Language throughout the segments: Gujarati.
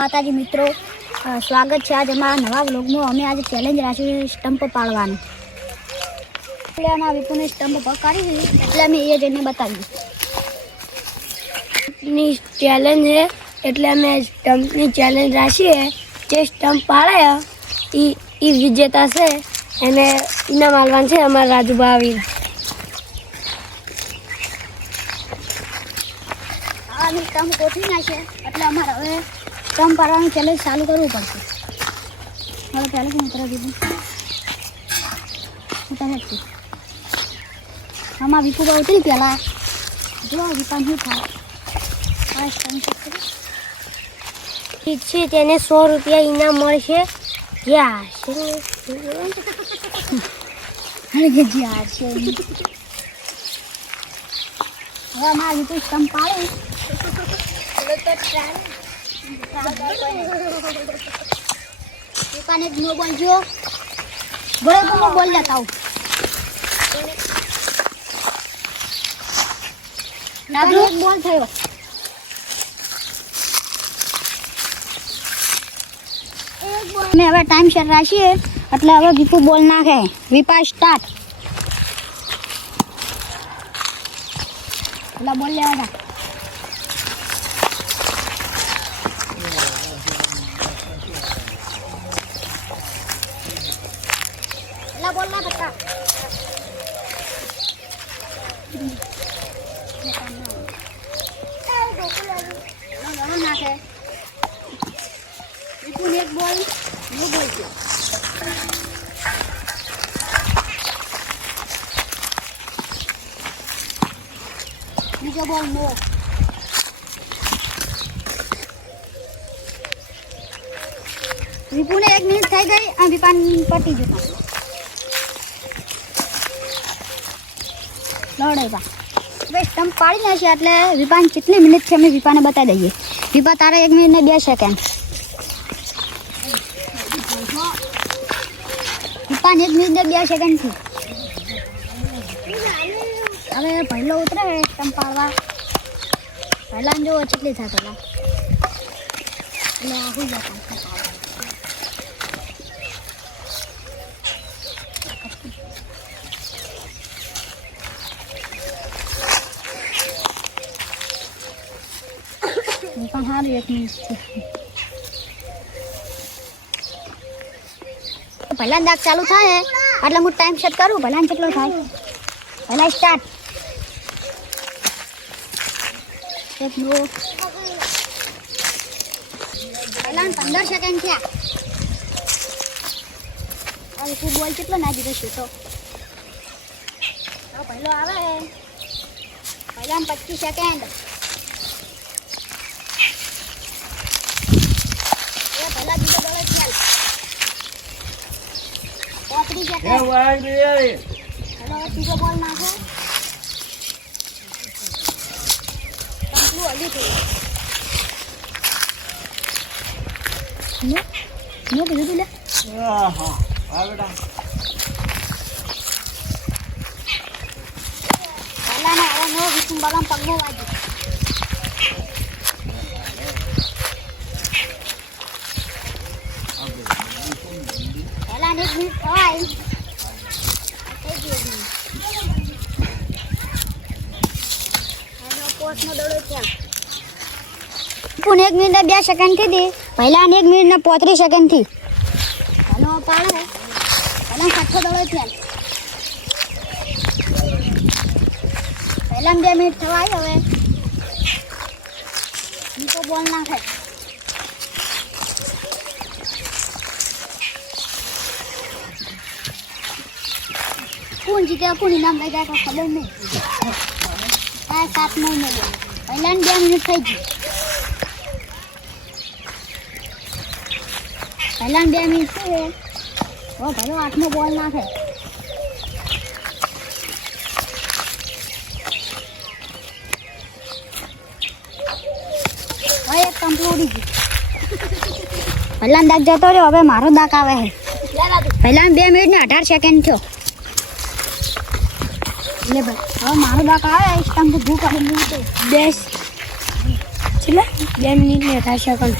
માતાજી મિત્રો, સ્વાગત છે આજે અમારા નવા વ્લોગમાં। અમે આજે ચેલેન્જ રાખી સ્ટમ્પ પાડવાનું। એટલે આમાં વિપુને સ્ટમ્પ પકડી એટલે અમે એ જઈને બતાવી ચેલેન્જ છે એટલે અમે સ્ટમ્પની ચેલેન્જ રાખીએ। જે સ્ટમ્પ પાડે એ વિજેતા છે, એને ઇનામ આલવાનું છે અમારા રાજુભા આવી। આની સ્ટમ્પ ગોઠવી નાખે એટલે અમારે હવે સ્ટમ્પ પાડવાનું ચેલેન્જ ચાલુ કરવું પડશે। હવે પહેલાં શું ઉતરા દીધું ઉતરે આમાં વિપુ ઉતરી પહેલાં જો વિપાન શું થાય આ સ્ટમ્પ ઠીક છે, તેને 100 રૂપિયા ઇનામ મળશે। જે હારશે જે હારશે હવે અમારા વિપુ સ્ટમ્પ પાડે વિપાને જ નો બોલજો, બળે તો બોલ જતા હું નાનો એક બોલ થયો। મેં હવે ટાઈમ શેર રાખીએ એટલે હવે વિપુ બોલ નાખે। વિપા સ્ટાર્ટ એટલે બોલ લેવા લા બોલ ના બતા નાખે વિપુલ એક બોલ નો બોલજો બીજો બોલ નો વિપુને 1 મિનિટ થઈ ગઈ આ વિપાન પટી જતા લડાઈ બા હવે સ્ટમ્પ પાડી નાખે એટલે વિપાન કેટલી મિનિટ છે અમે વિપાને બતાવી દઈએ। વિપા તારા 1 મિનિટ ને 2 સેકન્ડ વિપાન 1 મિનિટ ને 2 સેકન્ડ થી હવે પહેલો ઉતરે સ્ટમ્પ પાડવા પહેલા જો કેટલી થાય પહેલા એટલે આવું જતા પણ સારું 1 મિનિટ પહેલા દાગ ચાલુ થાય એટલે હું ટાઈમ સેટ કરું પહેલા કેટલો થાય પહેલા સ્ટાર્ટ પહેલા 15 સેકન્ડ થયા હવે તું બોલ કેટલો નાખી દઈશું તો પહેલો આવે પહેલા 25 સેકન્ડ પહેલા બીજો બોલ ખેલ 35 સેકન્ડ હેલો ત્રીજો બોલ નાખો કંપલું હલી થયું નો કીધું લે પહેલા ને હવે નો વિષ્ણુ બાબા પગમાં વાગ્યું પહેલા 1 મિનિટ થાય પૂન 1 મિનિટ 2 સેકન્ડ થી દી પહેલા 1 મિનિટ ને 35 સેકન્ડ થી પહેલો પાડે પહેલા 60 દડો થયા પહેલા 2 મિનિટ થવાય હવે નીકો બોલ નાખે કોણ જીતે કોણ ઇનામ લઈ જાય ખબર નહીં આ 7 મહિને પહેલા 2 મિનિટ થઈ ગઈ પહેલા 2 મિનિટ છે ઓ ભાઈ 8મો બોલ નાખે ભાઈ એક કંપલું ઉડી ગયું પહેલા દાગ જતો રહ્યો હવે મારો દાગ આવે છે પહેલા 2 મિનિટ ને 18 સેકન્ડ થયો એટલે ભાઈ હવે મારો દાગ આવે સ્ટમ્પ ભૂખ કરી લીધું 2 મિનિટ ને 18 સેકન્ડ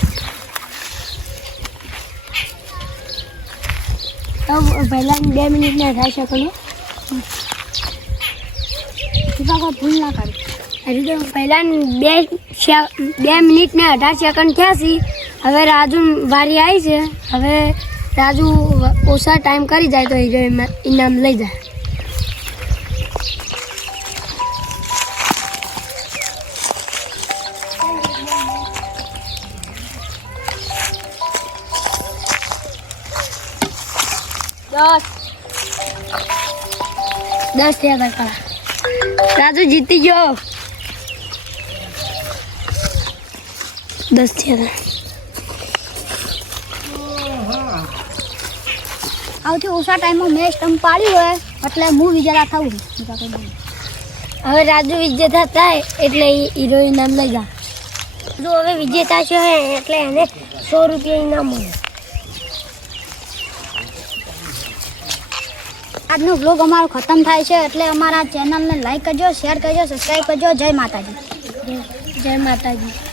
તો પહેલાં 2 મિનિટને 18 સેકન્ડ. દીપા કોઈ ભૂલ ના કરી. હજી તો પહેલાં 2 મિનિટ ને 18 સેકન્ડ થયા છે. હવે રાજુ વારી આવી છે. હવે રાજુ ઓછા ટાઈમ કરી જાય તો હીરો ઇનામ લઈ જાય. દસ થયા હતા. રાજુ જીતી ગયો. 10 થયા હતા. આવથી ઓછા ટાઈમમાં મેં સ્ટમ્પ પાડ્યું હોય એટલે હું વિજેતા થવું. હવે રાજુ વિજેતા થાય એટલે હીરો ઇનામ લઈ જા. જો હવે વિજેતા છે એટલે એને 100 રૂપિયા ઇનામ મળે. આજનો વ્લોગ અમારો ખતમ થાય છે એટલે અમારા ચેનલને લાઈક કરજો, શેર કરજો, સબસ્ક્રાઈબ કરજો. જય માતાજી. જય માતાજી.